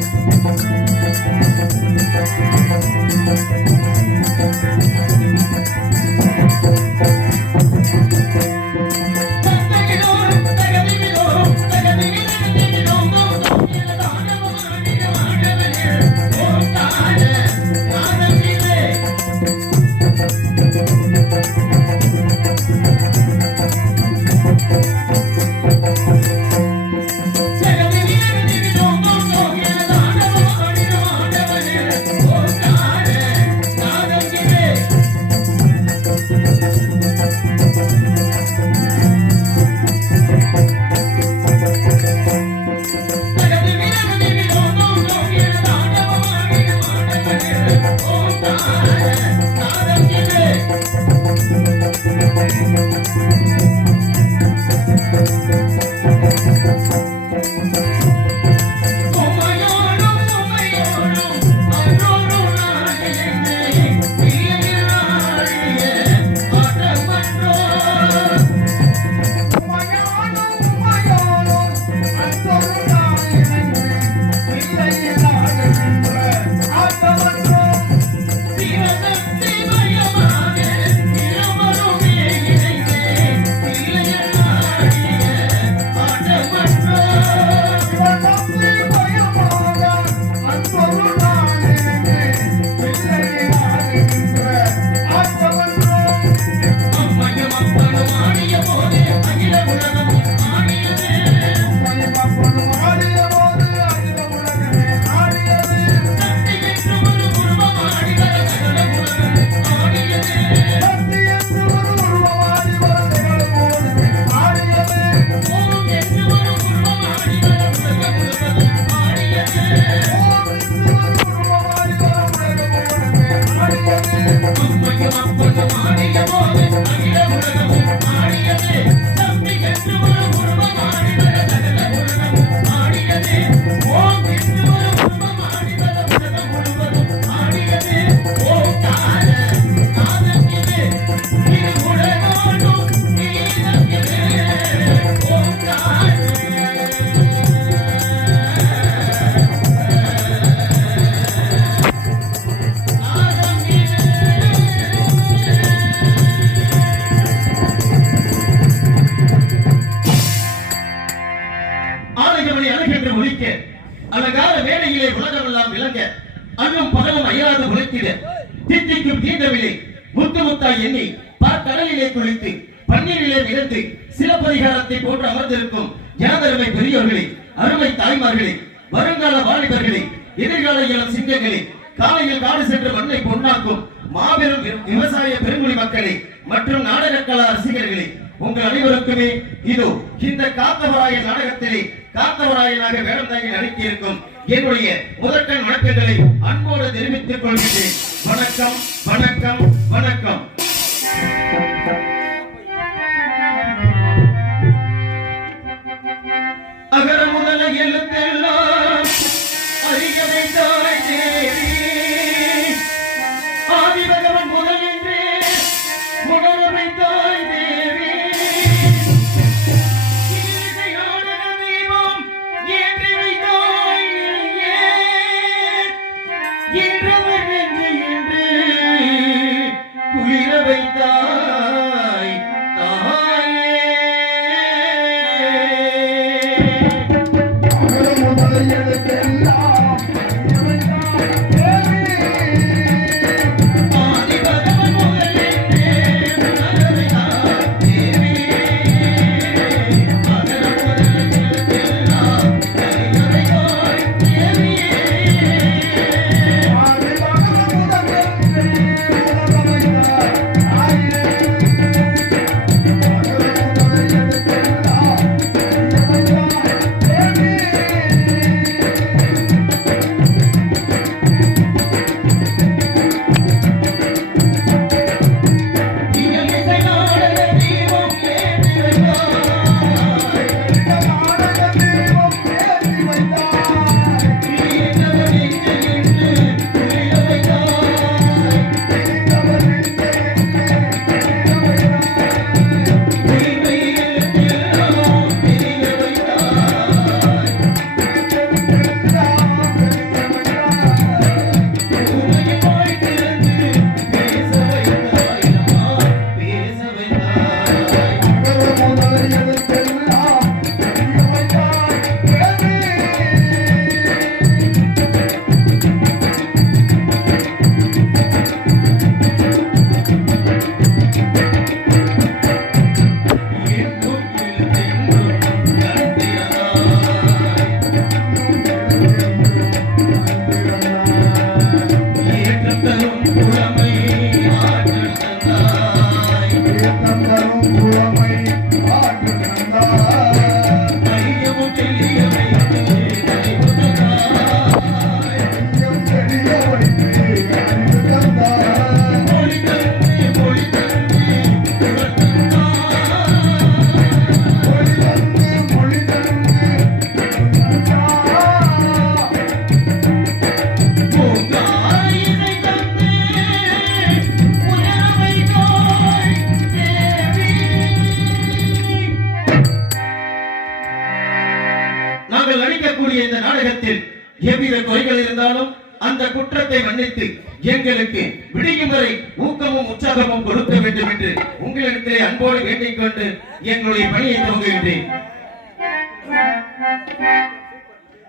இது தந்தையிலோ Yeah. I'm சிலப்பதிகாரத்தை அமர்ந்திருக்கும் ஜனதருமை பெரியோர்களே அருமை தாய்மார்களே வருங்கால வாலிபர்களே எதிர்கால இளம் சிங்கங்களே காலையில் காடு சென்று மண்ணை பொன்னாக்கும் மாபெரும் விவசாய பெருங்குடி மக்களே மற்றும் நாடக கலா ரசிகர்களே உங்கள் அனைவருக்குமே இதோ இந்த காத்தவராய நாடகத்திலே காத்தவராயனாக வேடம் தாங்கி நடித்திருக்கும் என்னுடைய முதற்கண் வணக்கங்களை அன்போடு தெரிவித்துக் கொள்கிறேன் வணக்கம் வணக்கம் வணக்கம். இன்றவர் குற்றத்தை மன்னித்து எங்களுக்கு விடியும் வரை ஊக்கமும் உற்சாகமும் கொடுக்க வேண்டும் என்று உங்களிடத்திலே அன்போடு வேண்டிக் கொண்டு எங்களுடைய பணியை துவங்குகின்றேன்.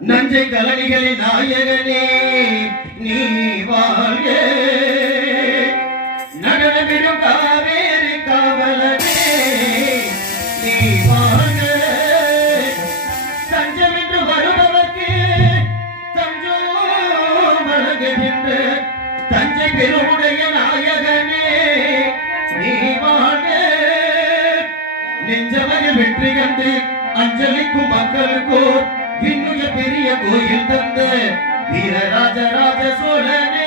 நஞ்சை கலனிகளின் நாயகனே நீ வாழ்க அஞ்சலிக்கும் மக்களுக்கோ இன்னுய பெரிய கோயில் தந்த வீரராஜராஜ சோழனே.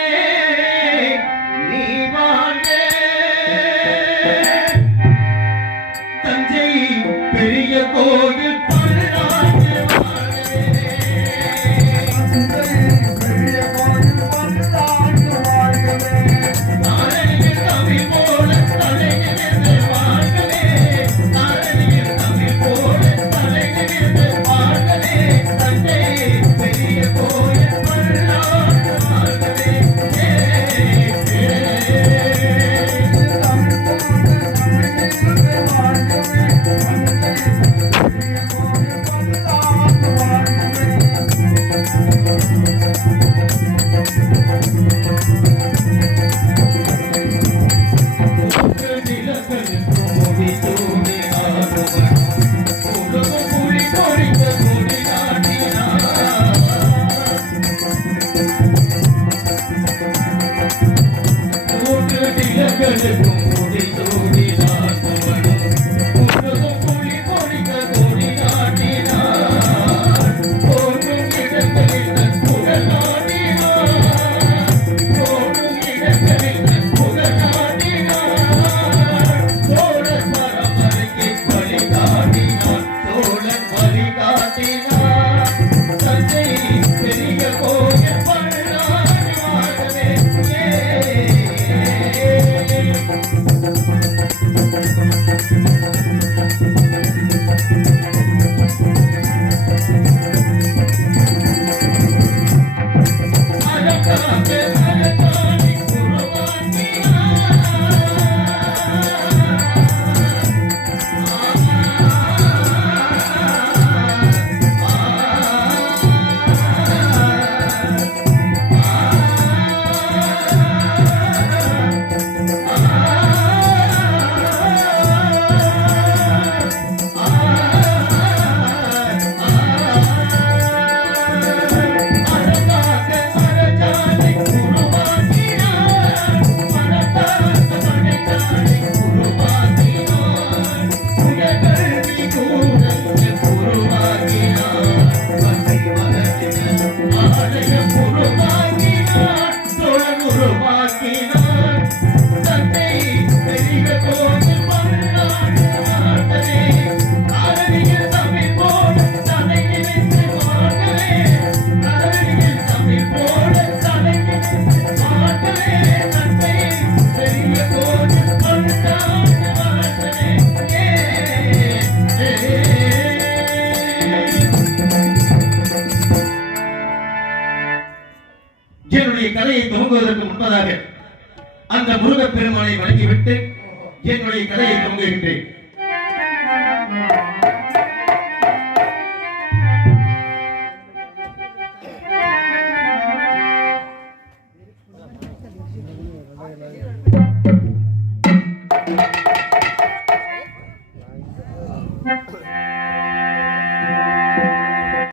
Deus. துவங்குவதற்கு அந்த முருகப் பெருமானை வணங்கிவிட்டு என்னுடைய கதையை துவங்குகின்றேன்